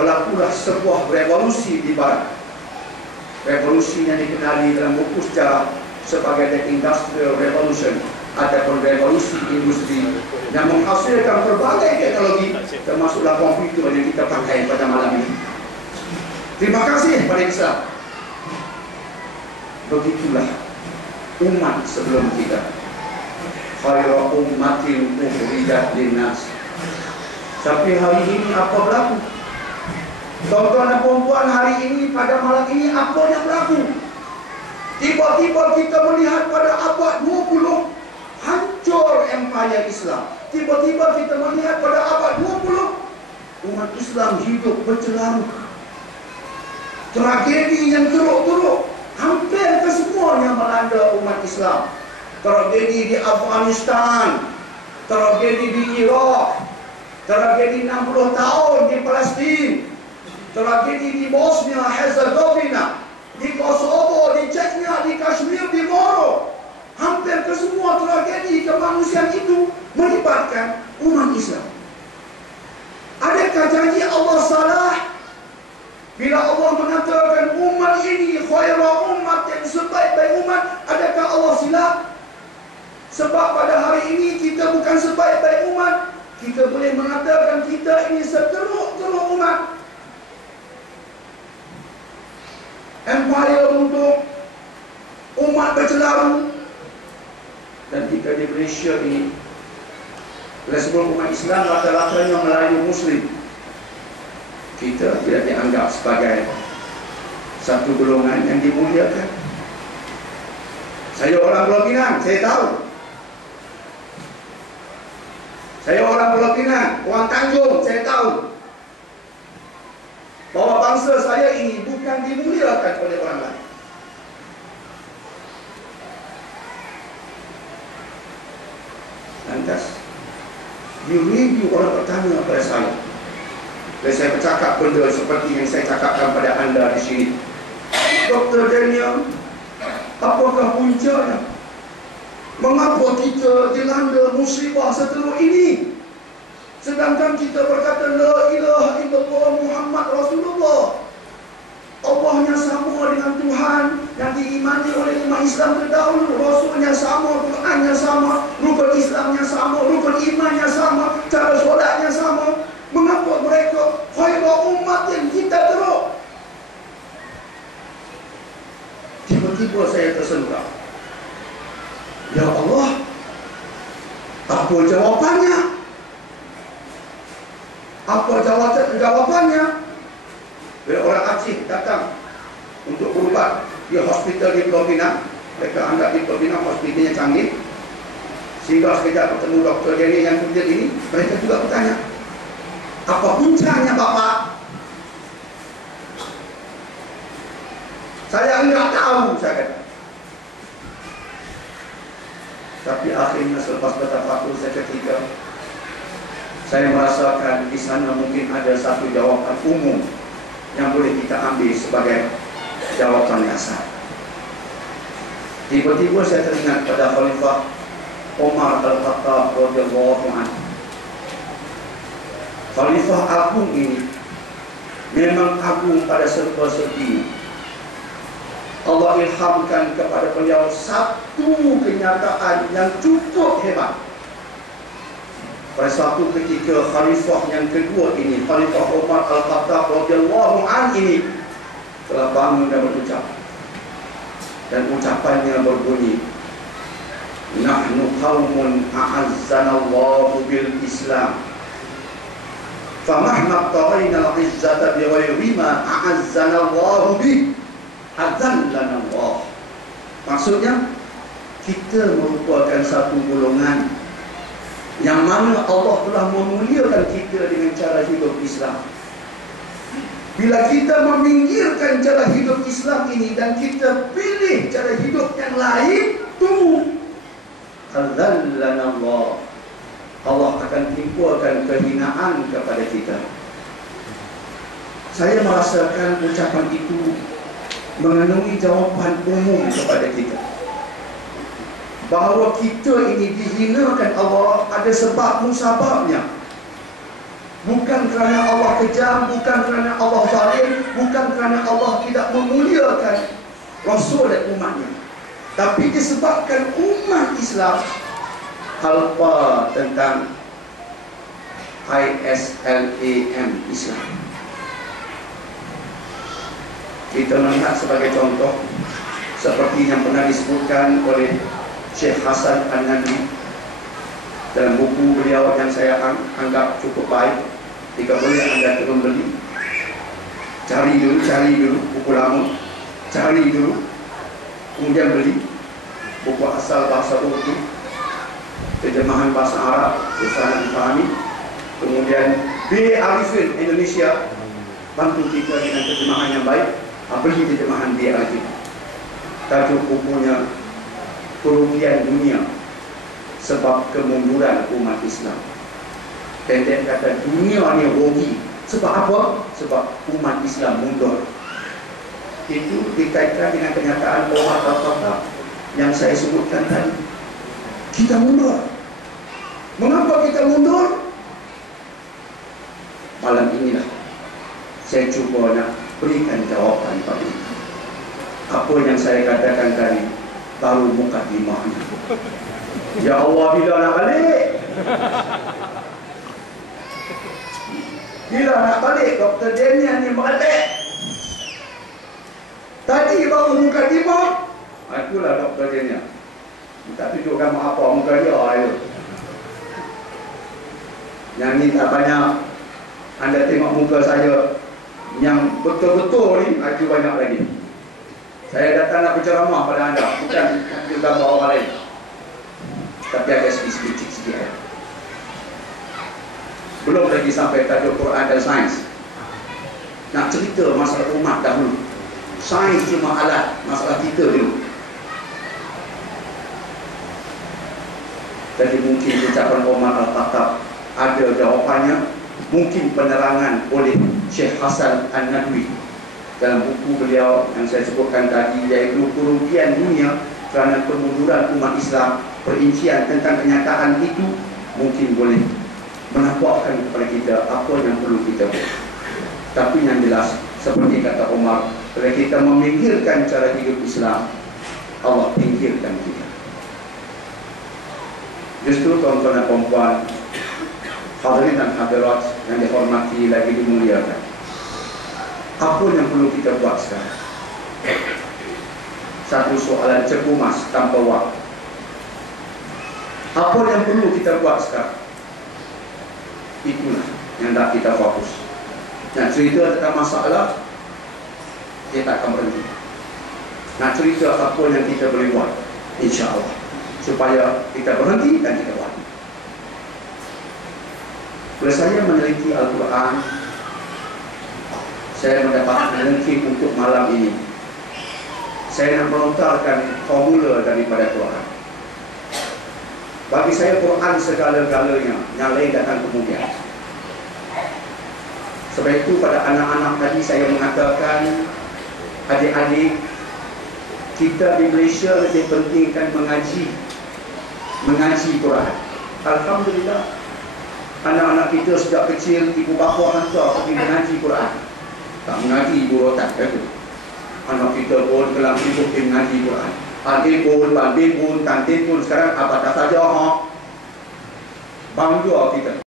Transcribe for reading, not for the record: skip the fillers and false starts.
berlakulah sebuah revolusi di barat. Revolusi yang dikenali dalam buku sejarah sebagai The Industrial Revolution ataupun revolusi industri yang menghasilkan berbagai teknologi, termasuklah komputer yang kita pakai pada malam ini. Terima kasih kepada Islam. Begitulah umat sebelum kita. Khairu ummatin ukhrijat linnas. Tapi hari ini apa berlaku? Tuan-tuan dan puan-puan, hari ini pada malam ini apa yang berlaku? Tiba-tiba kita melihat pada abad 20 hancur empayar Islam. Tiba-tiba kita melihat pada abad 20 umat Islam hidup bercelarut. Tragedi yang teruk-teruk hampir kesemuanya melanda umat Islam. Tragedi di Afghanistan, tragedi di Iraq, tragedi 60 tahun di Palestin, tragedi di Bosnia Herzegovina, di Kosovo, di Chechnya, di Kashmir, di Moro. Hampir kesemua tragedi kemanusiaan itu melibatkan umat Islam. Adakah janji Allah salah bila Allah mengatakan umat ini khairu ummat, yang sebaik-baik umat? Adakah Allah silap? Sebab pada hari ini kita bukan sebaik-baik umat. Kita boleh mengatakan kita ini seteruk-teruk umat. Empire untuk umat bercelaru. Dan kita di Malaysia ini, oleh sebab umat Islam rata-ratanya Melayu Muslim, kita tidak dianggap sebagai satu golongan yang dimuliakan. Saya orang Pulau Pinang, saya tahu. Saya orang Pulau Pinang, orang Tanjung, saya tahu bahawa bangsa saya ini bukan dimuliakan oleh orang lain. Lantas di review orang bertanya kepada saya, dan saya bercakap benda seperti yang saya cakapkan pada anda di sini. Dr. Daniel, apakah puncanya? Mengapa kita dilanda musibah seteruk ini? Sedangkan kita berkata la ilaha illallah Muhammad Rasulullah. Allahnya sama dengan Tuhan yang diimani oleh umat Islam terdahulu. Rasulnya sama, Qurannya sama, rukun Islamnya sama, rukun imannya sama, cara solatnya sama. Mengapa mereka khairu umat yang kita teruk? Tiba-tiba saya tersentak. Ya Allah, apa jawapannya? Apa jawabannya? Bila orang Aceh datang untuk berubat di hospital di Pulau Pinang, mereka anggap di Pulau Pinang hospitalnya canggih, sehingga sekejap bertemu Dr. Jenny yang kulit ini, mereka juga bertanya, apa puncanya Bapak? Saya enggak tahu, saya kata. Tapi akhirnya selepas bertafakur seketika, saya merasakan di sana mungkin ada satu jawaban umum yang boleh kita ambil sebagai jawaban dasar. Tiba-tiba saya teringat pada Khalifah Umar Al-Khattab radhiyallahu anhu. Khalifah agung ini memang agung pada serba-serbinya. Allah ilhamkan kepada beliau satu kenyataan yang cukup hebat. Pada suatu ketika Khalifah yang kedua ini, Khalifah Umar Al-Khattab radhiyallahu anhu ini telah bangun dan berucap, dan ucapannya berbunyi, nahnu qaumun a'azzanallahu bil Islam, famahma qawayna al-izzata bi ghairi ma a'azzanallahu bih adzallana Allah. Maksudnya, kita merupakan satu golongan yang mana Allah telah memuliakan kita dengan cara hidup Islam. Bila kita meminggirkan cara hidup Islam ini dan kita pilih cara hidup yang lain, tunggu, adzallana Allah. Allah akan timpakan kehinaan kepada kita. Saya merasakan ucapan itu mengandungi jawapan umum kepada kita, bahawa kita ini dihinakan Allah ada sebab musababnya. Bukan kerana Allah kejam, bukan kerana Allah zalim, bukan kerana Allah tidak memuliakan Rasul dan umatnya, tapi disebabkan umat Islam alpa tentang ISLAM Islam. Kita melihat sebagai contoh seperti yang pernah disebutkan oleh Syekh Hasan An-Nadwi dalam buku beliau yang saya anggap cukup baik. Jika boleh anda turun beli, cari dulu buku lama, cari dulu, kemudian beli buku asal bahasa Urdu, terjemahan bahasa Arab, susah dipahami. Kemudian B. Arifin Indonesia bantu kita dengan terjemahan yang baik. Beli terjemahan B. Arifin. Tajuk bukunya Kerugian Dunia Sebab Kemunduran Umat Islam. Pendek kata, dunia ni rugi. Sebab apa? Sebab umat Islam mundur. Itu dikaitkan dengan kenyataan orang yang saya sebutkan tadi. Kita mundur. Mengapa kita mundur? Malam inilah saya cuba nak berikan jawapan pada itu. Apa yang saya katakan tadi baru mukadimahnya. Ya Allah, bila nak balik? Bila nak balik Dr. Daniel ni balik? Tadi baru mukadimah. Itulah Dr. Daniel. Tak tunjuk kamu apa muka dia itu. Yang ni tak banyak. Anda tengok muka saya yang betul-betul ni, itu banyak lagi. Saya datang nak berceramah pada anda, bukan gambar orang lain. Tapi agak sedikit-sedikit ya. Belum lagi sampai tajuk Quran dan sains. Nak cerita masalah umat dahulu. Sains cuma alat, masalah kita dulu. Jadi mungkin ucapan Omar Al-Khattab ada jawapannya. Mungkin penerangan oleh Syekh Hasan An-Nadwi dalam buku beliau yang saya sebutkan tadi, iaitu Kerugian Dunia Kerana Kemunduran Umat Islam. Perincian tentang kenyataan itu mungkin boleh menampakkan kepada kita apa yang perlu kita buat. Tapi yang jelas, seperti kata Omar, bila kita memikirkan cara hidup Islam, Allah pinggirkan kita. Justru tuan-tuan dan puan-puan, hadirin dan hadirat yang dihormati lagi dimuliakan, apa yang perlu kita buat sekarang? Satu soalan cekumas tanpa waktu. Apa yang perlu kita buat sekarang? Itulah yang dah kita fokus. Nak cerita tentang masalah, dia tak akan berhenti. Nak cerita apa yang kita boleh buat, insya-Allah, supaya kita berhenti dan kita buat. Bila saya meneliti Al-Quran, saya mendapat mungkin untuk malam ini saya nak melontarkan formula daripada Quran. Bagi saya Quran segala-galanya, yang lain datang kemudian. Sebab itu pada anak-anak tadi saya mengatakan, adik-adik, kita di Malaysia lebih pentingkan mengaji Quran. Alhamdulillah, anak-anak kita sejak kecil ibu bapa hantar pergi mengaji Quran. Tak mengaji ibu rotan tu. Anak kita pun kelam hidup pergi mengaji Quran. Adik pun, bandik pun, tante pun sekarang apa tak saja bangga kita.